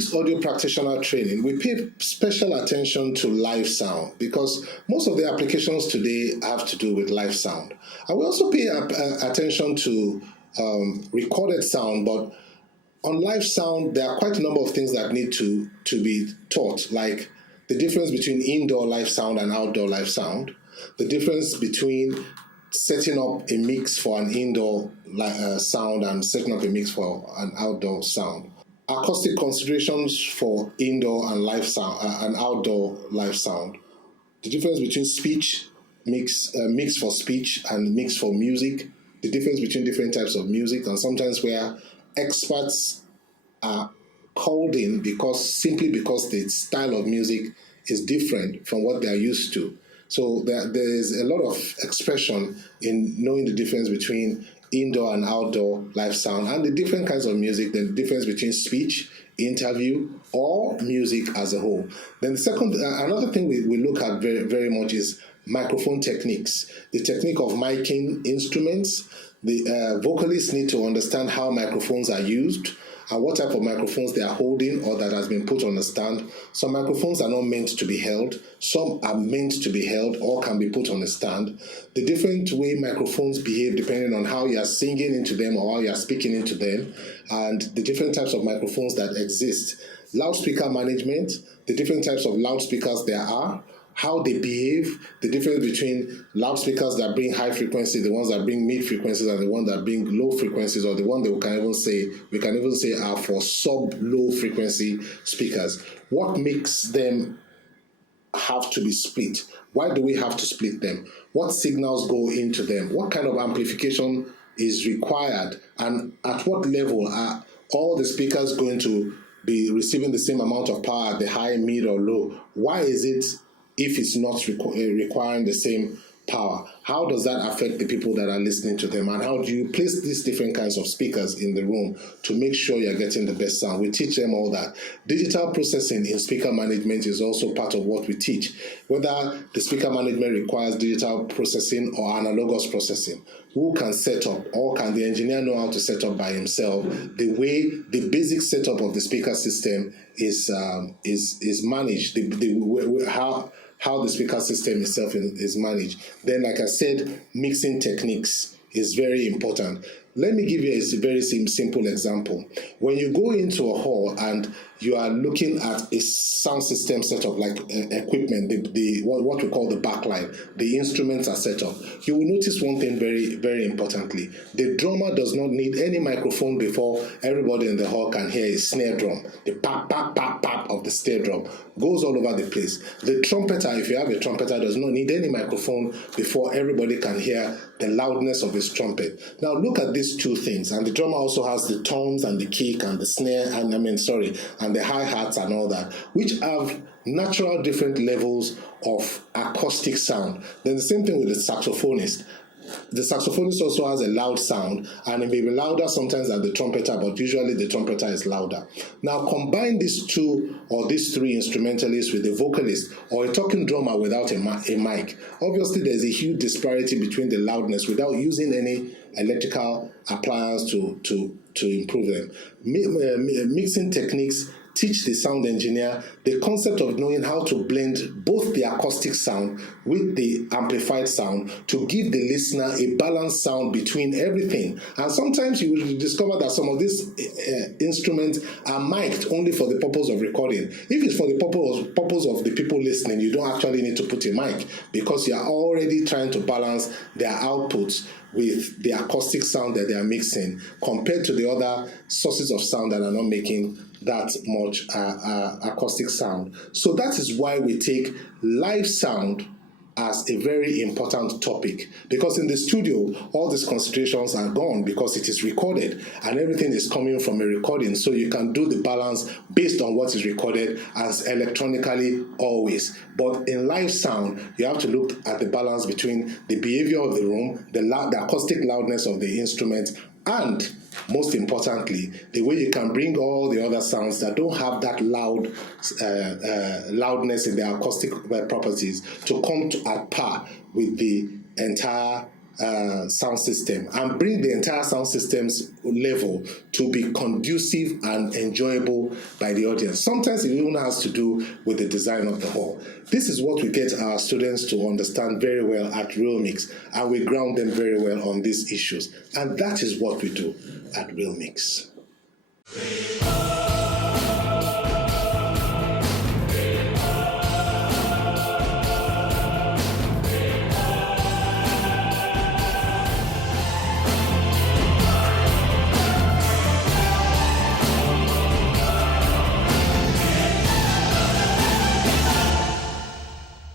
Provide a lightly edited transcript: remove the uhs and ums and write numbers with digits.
mixed audio practitioner training, we pay special attention to live sound because most of the applications today have to do with live sound. And we also pay attention to recorded sound, but on live sound, there are quite a number of things that need to be taught, like the difference between indoor live sound and outdoor live sound, the difference between setting up a mix for an indoor sound and setting up a mix for an outdoor sound, acoustic considerations for indoor and live sound and outdoor live sound, the difference between speech mix for speech and mix for music, the difference between different types of music, and sometimes where experts are called in simply because the style of music is different from what they are used to. So there is a lot of expression in knowing the difference between indoor and outdoor live sound and the different kinds of music, the difference between speech, interview, or music as a whole. Then another thing we look at very, very much is microphone techniques, the technique of miking instruments. The vocalists need to understand how microphones are used and what type of microphones they are holding or that has been put on the stand. Some microphones are not meant to be held. Some are meant to be held or can be put on the stand. The different way microphones behave depending on how you are singing into them or how you are speaking into them, and the different types of microphones that exist. Loudspeaker management, the different types of loudspeakers there are, how they behave, the difference between loudspeakers that bring high frequency, the ones that bring mid frequencies, and the ones that bring low frequencies, or the one that we can even say are for sub-low frequency speakers. What makes them have to be split? Why do we have to split them? What signals go into them? What kind of amplification is required? And at what level are all the speakers going to be receiving the same amount of power at the high, mid, or low? Why is it if it's not requiring the same power? How does that affect the people that are listening to them? And how do you place these different kinds of speakers in the room to make sure you're getting the best sound? We teach them all that. Digital processing in speaker management is also part of what we teach. Whether the speaker management requires digital processing or analogous processing, who can set up, or can the engineer know how to set up by himself the way the basic setup of the speaker system is managed, how the speaker system itself is managed. Then, like I said, mixing techniques is very important. Let me give you a very simple example. When you go into a hall and you are looking at a sound system setup, like equipment, what we call the backline, the instruments are set up, you will notice one thing very, very importantly. The drummer does not need any microphone before everybody in the hall can hear a snare drum. The pap, pap, pap, pap of the snare drum goes all over the place. The trumpeter, if you have a trumpeter, does not need any microphone before everybody can hear the loudness of his trumpet. Now look at these two things, and the drummer also has the toms and the kick and the snare and the hi-hats and all that, which have natural different levels of acoustic sound. Then the same thing with the saxophonist. The saxophonist also has a loud sound, and it may be louder sometimes than the trumpeter, but usually the trumpeter is louder. Now combine these two or these three instrumentalists with a vocalist or a talking drummer without a mic. Obviously there's a huge disparity between the loudness without using any electrical appliance to improve them. Mixing techniques teach the sound engineer the concept of knowing how to blend both the acoustic sound with the amplified sound to give the listener a balanced sound between everything. And sometimes you will discover that some of these instruments are mic'd only for the purpose of recording. If it's for the purpose of the people listening, you don't actually need to put a mic because you are already trying to balance their outputs with the acoustic sound that they are mixing compared to the other sources of sound that are not making that much acoustic sound. So that is why we take live sound as a very important topic, because in the studio all these considerations are gone because it is recorded and everything is coming from a recording, so you can do the balance based on what is recorded as electronically always. But in live sound you have to look at the balance between the behavior of the room, the acoustic loudness of the instrument, and most importantly, the way you can bring all the other sounds that don't have that loudness in their acoustic properties to come at par with the entire sound system and bring the entire sound system's level to be conducive and enjoyable by the audience. Sometimes it even has to do with the design of the hall. This is what we get our students to understand very well at Real Mix, and we ground them very well on these issues. And that is what we do at Real Mix.